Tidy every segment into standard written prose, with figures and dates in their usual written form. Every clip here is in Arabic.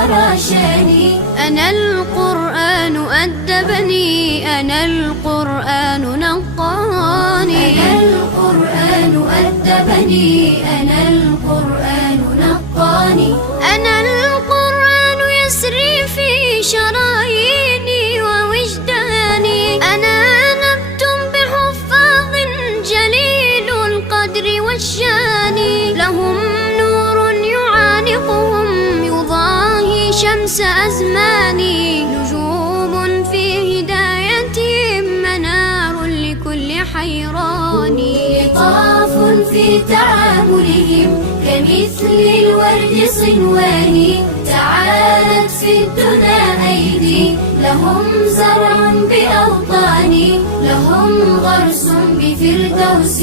الورى شاني. أنا القرآن أدبني، أنا القرآن نقاني. أنا القرآن أدبني، أنا القرآن نقاني. أنا القرآن يسري في شراييني ووجداني. أنا نبت بحفاظ جليل القدر والشان، لهم نور يعانقهم يضاهي شمس أزماني. نجوم في هدايتهم منار لكل حيران. لطاف في تعاملهم كمثل الورد صنوان. تعالت في الدنا أيدي لهم زرع بأوطاني. لهم غرس بفردوس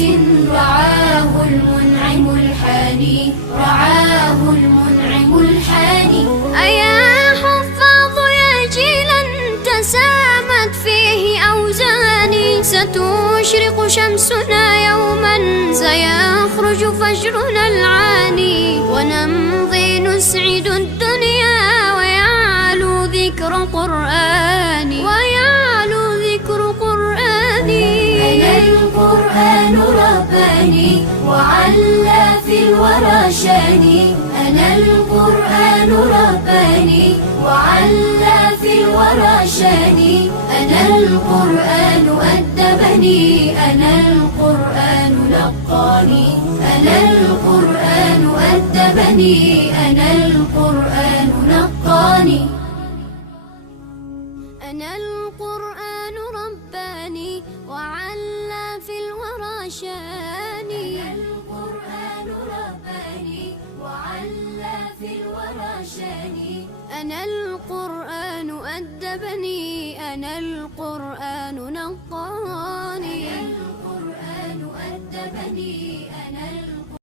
رعاه المنعم الحاني، رعاه المنعم الحاني. أيا حفاظ يا جيلا تسامت فيه أوزاني. ستشرق شمسنا يوما سيخرج فجرنا العاني. ونمضي نسعد الدنيا ويعلو ذكر قرآني، ويعلو ذكر قرآني. أنا القرآن رباني وعلى في الورى شاني. أنا القرآن رباني وعلى في الورى شاني. أنا القرآن أدبني، أنا القرآن نقاني. أنا القرآن أدبني، أنا القرآن نقاني. أنا القرآن رباني وعلى في الورى شاني. أنا القرآن رباني وعلى في الورى شاني. أنا القرآن أدبني، أنا القرآن نقاني.